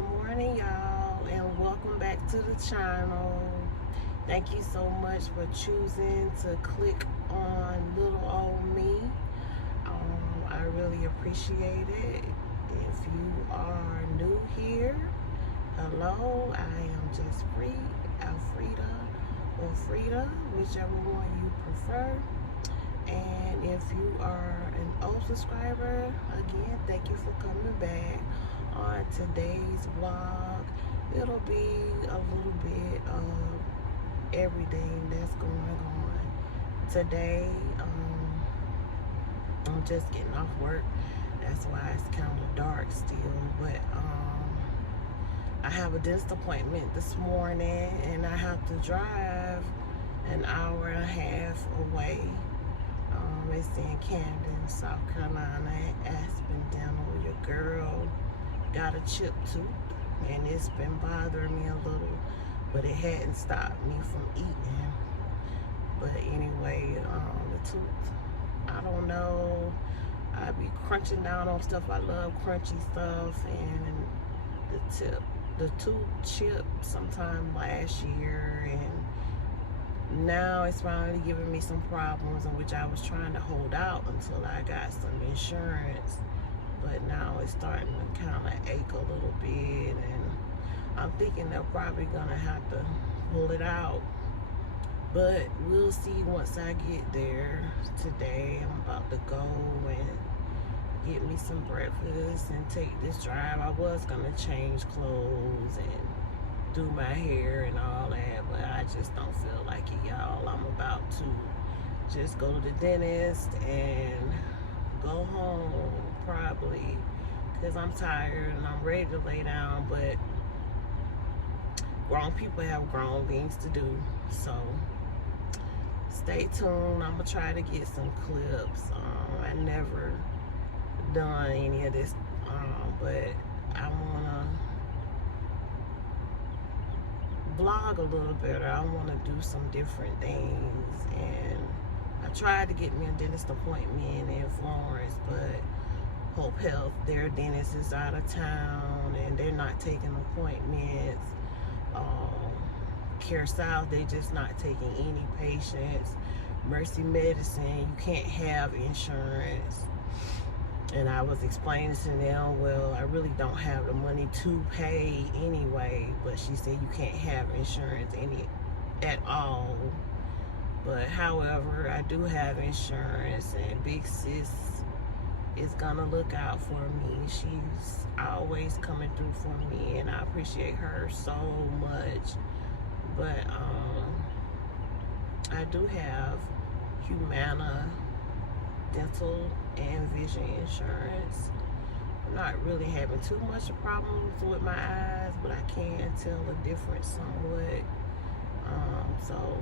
Good morning, y'all, and welcome back to the channel. Thank you so much for choosing to click on little old me. I really appreciate it. If you are new here, hello. I am just Alfreda, or Frida, whichever one you prefer. And if you are an old subscriber, again, thank you for coming back. On today's vlog, it'll be a little bit of everything that's going on. Today, I'm just getting off work. That's why it's kind of dark still. But I have a dentist appointment this morning, and I have to drive an hour and a half away. It's in Camden, South Carolina, Aspen Dental. Your girl got a chipped tooth, and it's been bothering me a little, but it hadn't stopped me from eating. But anyway, the tooth, I don't know. I be crunching down on stuff. I love crunchy stuff, and the tooth chipped sometime last year, and now it's finally giving me some problems, in which I was trying to hold out until I got some insurance. But now it's starting to kind of ache a little bit, and I'm thinking they're probably gonna have to pull it out. But we'll see once I get there. Today I'm about to go and get me some breakfast and take this drive. I was gonna change clothes and do my hair and all that, but I just don't feel like it, y'all. I'm about to just go to the dentist and go home probably, because I'm tired and I'm ready to lay down. But grown people have grown things to do, so stay tuned. I'm gonna try to get some clips. I never done any of this, but I wanna vlog a little better. I want to do some different things, and I tried to get me a dentist appointment in Florence, but Hope Health, their dentist is out of town and they're not taking appointments. Care South, they just not taking any patients. Mercy Medicine, you can't have insurance. And I was explaining to them, well, I really don't have the money to pay anyway. But she said you can't have insurance at all. But however, I do have insurance, and Big Sis is gonna look out for me. She's always coming through for me, and I appreciate her so much. But I do have Humana dental and vision insurance. I'm not really having too much problems with my eyes, but I can tell the difference somewhat. So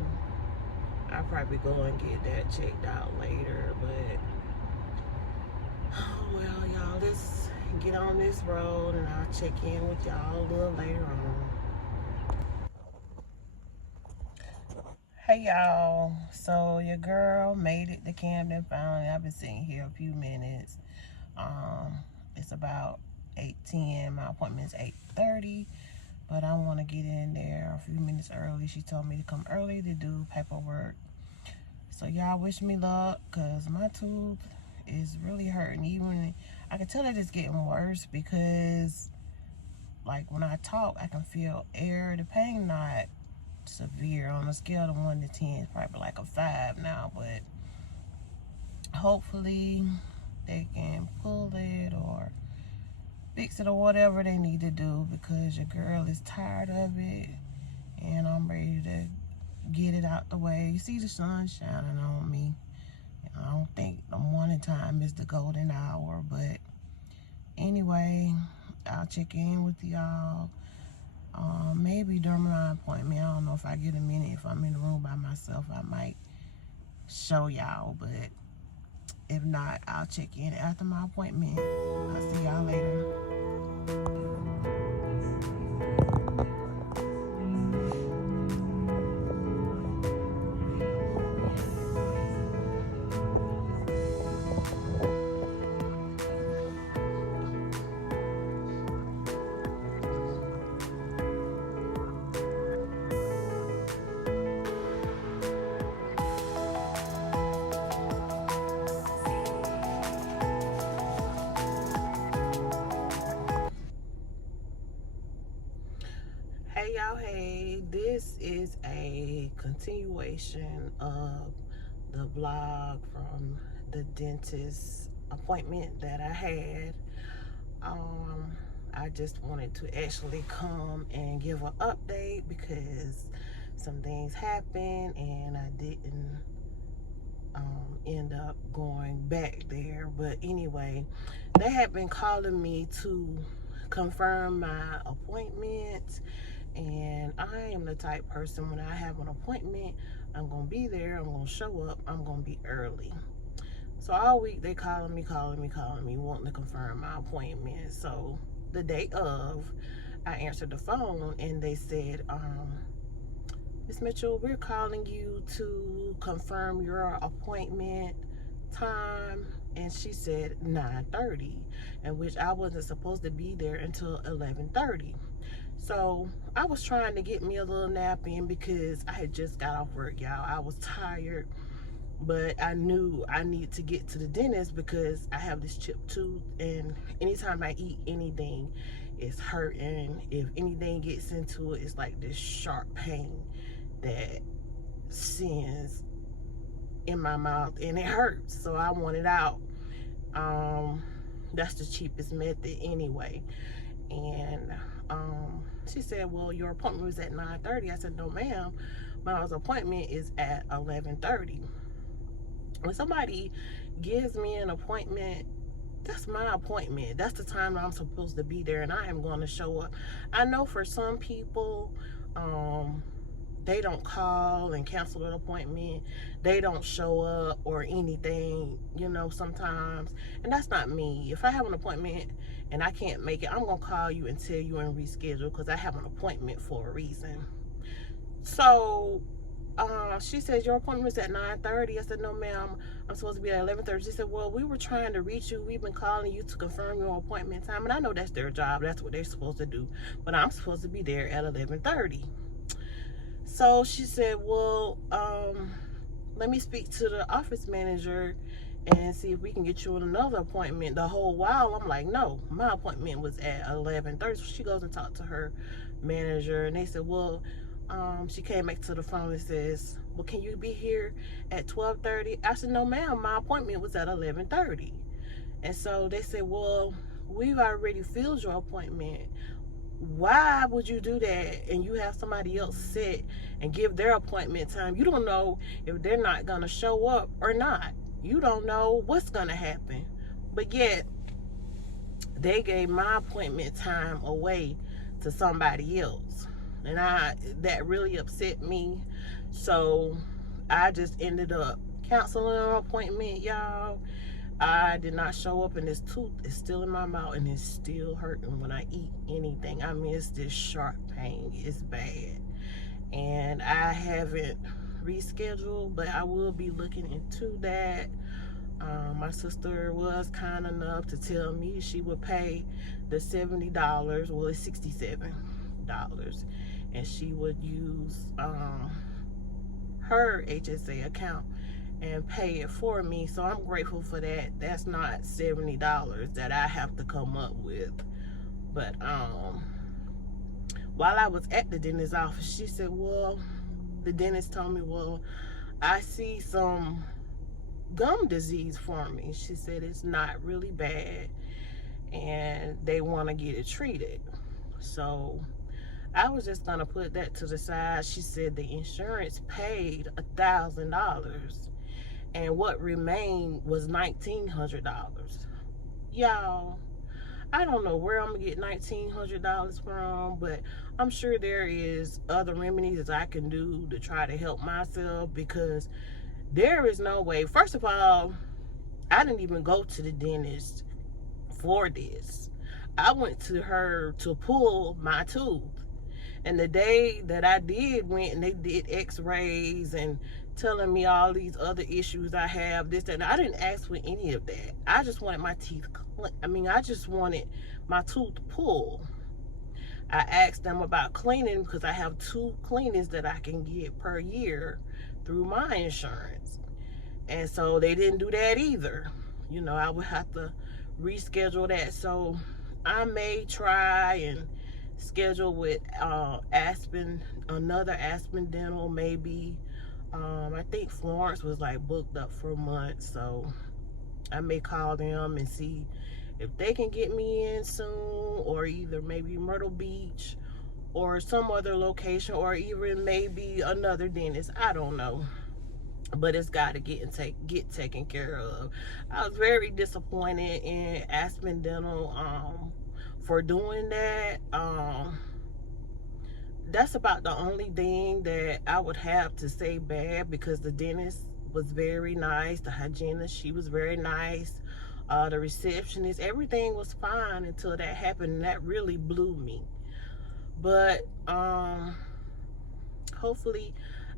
I'll probably go and get that checked out later. But oh well, y'all, let's get on this road, and I'll check in with y'all a little later on. Hey y'all, so your girl made it to Camden finally. I've been sitting here a few minutes. It's about 8:10. My appointment is 8:30, but I want to get in there a few minutes early. She told me to come early to do paperwork. So y'all wish me luck, because my tooth is really hurting. Even I can tell that it's getting worse, because like when I talk, I can feel air. The pain not severe. On a scale of 1 to 10, it's probably like a 5 now, but hopefully they can pull it or fix it or whatever they need to do, because your girl is tired of it and I'm ready to get it out the way. You see the sun shining on me. I don't think the morning time is the golden hour, but anyway, I'll check in with y'all maybe during my appointment. I don't know if I get a minute. If I'm in the room by myself, I might show y'all, but if not, I'll check in after my appointment. I'll see y'all later. y'all. Hey, this is a continuation of the vlog from the dentist appointment that I had. I just wanted to actually come and give an update because some things happened and I didn't end up going back there. But anyway, they had been calling me to confirm my appointment, and I am the type person, when I have an appointment, I'm gonna be there, I'm gonna show up, I'm gonna be early. So all week they calling me, wanting to confirm my appointment. So the day of, I answered the phone and they said, Ms. Mitchell, we're calling you to confirm your appointment time. And she said 9:30, in which I wasn't supposed to be there until 11:30. So I was trying to get me a little nap in because I had just got off work, y'all. I was tired, but I knew I needed to get to the dentist because I have this chipped tooth, and anytime I eat anything, it's hurting. If anything gets into it, it's like this sharp pain that sends in my mouth and it hurts, so I want it out. That's the cheapest method anyway. And she said, well, your appointment was at 9:30. I said, no ma'am, my appointment is at 11:30. When somebody gives me an appointment, that's my appointment. That's the time that I'm supposed to be there, and I am going to show up. I know for some people, they don't call and cancel an appointment. They don't show up or anything, you know, sometimes. And that's not me. If I have an appointment and I can't make it, I'm going to call you and tell you and reschedule because I have an appointment for a reason. So she says, your appointment is at 9:30. I said, no ma'am, I'm supposed to be at 11:30. She said, well, we were trying to reach you. We've been calling you to confirm your appointment time. And I know that's their job. That's what they're supposed to do. But I'm supposed to be there at 11:30. So she said, well, let me speak to the office manager and see if we can get you another appointment. The whole while, I'm like, no, my appointment was at 11:30. So she goes and talks to her manager, and they said, well, she came back to the phone and says, well, can you be here at 12:30? I said, no, ma'am, my appointment was at 11:30. And so they said, well, we've already filled your appointment. Why would you do that and you have somebody else sit and give their appointment time? You don't know if they're not going to show up or not. You don't know what's going to happen. But yet, they gave my appointment time away to somebody else. And that really upset me. So I just ended up canceling an appointment, y'all. I did not show up, and this tooth is still in my mouth and it's still hurting when I eat anything. I mean, it's this sharp pain. It's bad. And I haven't rescheduled, but I will be looking into that. My sister was kind enough to tell me she would pay the $70, well, it's $67, and she would use her HSA account and pay it for me. So I'm grateful for that. That's not $70 that I have to come up with. But while I was at the dentist's office, she said, well, the dentist told me, well, I see some gum disease for me. She said it's not really bad and they want to get it treated. So I was just gonna put that to the side. She said the insurance paid $1,000 and what remained was $1,900. Y'all, I don't know where I'm gonna get $1,900 from, but I'm sure there is other remedies I can do to try to help myself, because there is no way. First of all, I didn't even go to the dentist for this. I went to her to pull my tooth. And the day that I went and they did x-rays and telling me all these other issues I have, this, that, and I didn't ask for any of that. I just wanted my teeth clean. I just wanted my tooth pulled. I asked them about cleaning because I have 2 cleanings that I can get per year through my insurance. And so they didn't do that either. You know, I would have to reschedule that. So I may try and scheduled with Aspen, another Aspen Dental, maybe. I think Florence was like booked up for months, so I may call them and see if they can get me in soon, or either maybe Myrtle Beach or some other location, or even maybe another dentist. I don't know, but it's got to get taken care of. I was very disappointed in Aspen Dental for doing that. That's about the only thing that I would have to say bad, because the dentist was very nice, the hygienist, she was very nice, the receptionist, everything was fine until that happened, and that really blew me. But hopefully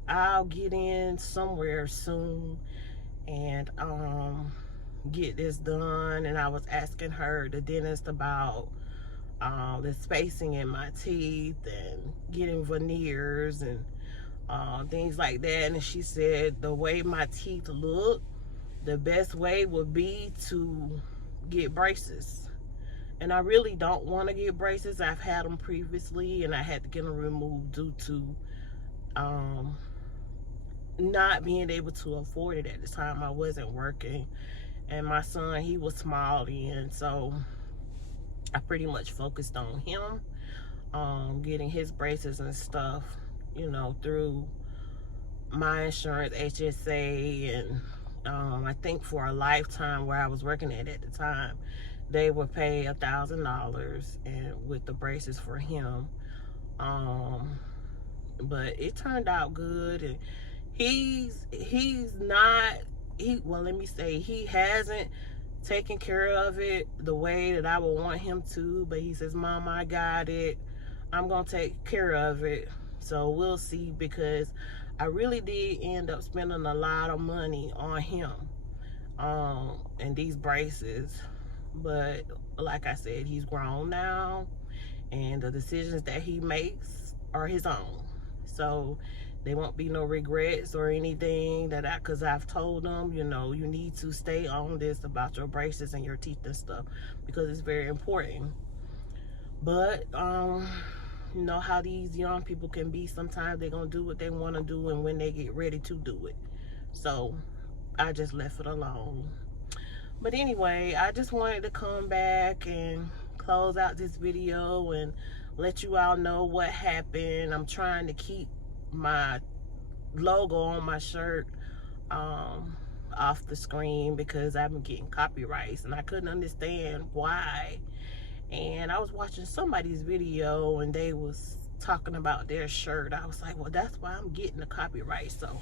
I'll get in somewhere soon and get this done. And I was asking her, the dentist, about the spacing in my teeth and getting veneers and things like that. And she said the way my teeth look, the best way would be to get braces. And I really don't want to get braces. I've had them previously and I had to get them removed due to not being able to afford it at the time. I wasn't working, and my son, he was small then, so I pretty much focused on him, getting his braces and stuff, you know, through my insurance, HSA, and I think for a lifetime where I was working at the time, they would pay $1,000 and with the braces for him. But it turned out good, and well, let me say, he hasn't taken care of it the way that I would want him to, but he says, Mom, I got it, I'm gonna take care of it. So we'll see, because I really did end up spending a lot of money on him and these braces. But like I said, he's grown now, and the decisions that he makes are his own, so there won't be no regrets or anything because I've told them, you know, you need to stay on this about your braces and your teeth and stuff, because it's very important. But you know how these young people can be. Sometimes they're gonna do what they want to do and when they get ready to do it. So I just left it alone. But anyway, I just wanted to come back and close out this video and let you all know what happened. I'm trying to keep my logo on my shirt off the screen because I've been getting copyrights and I couldn't understand why. And I was watching somebody's video and they was talking about their shirt. I was like, well, that's why I'm getting the copyright. So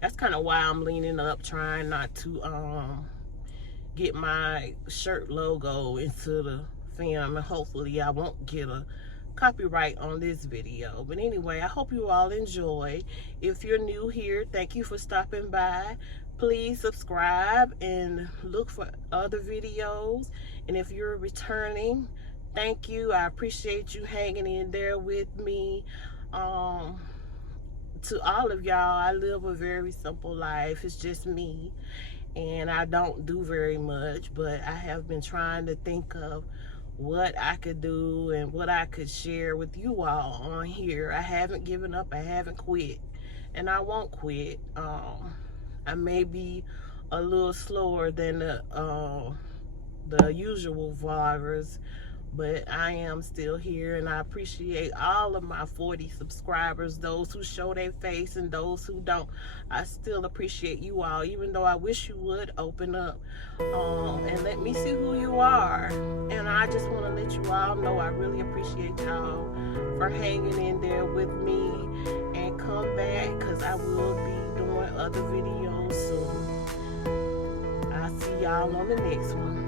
that's kind of why I'm leaning up, trying not to get my shirt logo into the film, and hopefully I won't get a copyright on this video. But anyway, I hope you all enjoy. If you're new here, thank you for stopping by. Please subscribe and look for other videos. And if you're returning, thank you. I appreciate you hanging in there with me. To all of y'all, I live a very simple life. It's just me, and I don't do very much, but I have been trying to think of what I could do and what I could share with you all on here. I haven't given up, I haven't quit, and I won't quit. I may be a little slower than the usual vloggers, but I am still here, and I appreciate all of my 40 subscribers, those who show their face and those who don't. I still appreciate you all, even though I wish you would open up and let me see who you are. And I just want to let you all know I really appreciate y'all for hanging in there with me, and come back because I will be doing other videos soon. I'll see y'all on the next one.